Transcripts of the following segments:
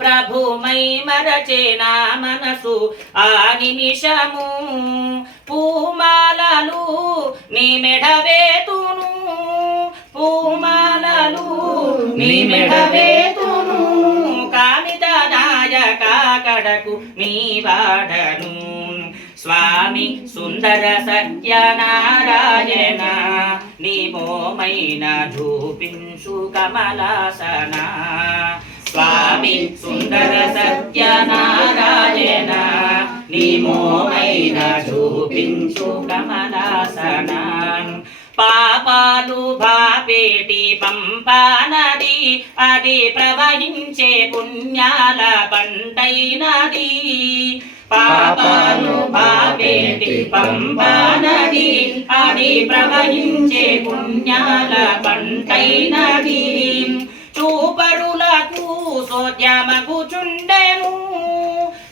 ప్రభుమై మరచేనా మనసు ఆ నిమిషము పూమాలలు నీ మెడవేతును పూమాలలు నీ మెడవేతును కామిత నాయక కడకు నీ వాడను స్వామి సుందర సత్యనారాయణ నీ మోమైన ధూపించు కమలాసన స్వామి సుందర సత్యనారాయణ నీ మోమైన ధూపించు కమలాసన పాపాలు భాపేటి పంపా నది అది ప్రవహించే పుణ్యాల పంటైనది పాపాలు భాపేటి పంపా నది అది ప్రవహించే పుణ్యాల పంటైనది చూపరులకు సోద్యమగుచుండెను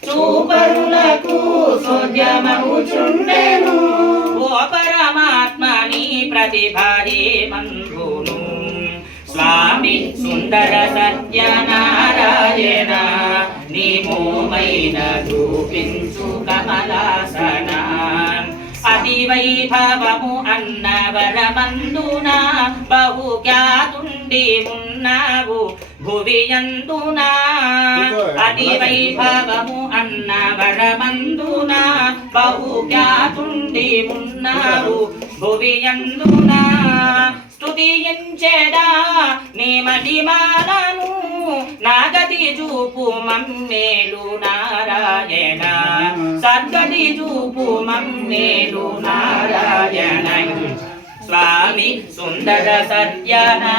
చూపరులకు సోద్యమగుచుండెను ఓ పరమాత్మని ప్రతిభారే మందును స్వామి సుందర సత్యనారాయణ నీ మోమైన చూపించు కమలాసన అతి వైభవము అన్నవరమందున బహు ఖ్యాతుండి ఉన్నావు భువియందునా అతి వైభవము అన్నవరమందున బహు ఖ్యాతుండి ఉన్నావు భువియందునా స్తుతించెదా నీ మహిమాలను నాగతి చూపు మమ్మేలు నారాయణ సద్గతి చూపు మమ్మేలు నారాయణ స్వామి సుందర సత్యనా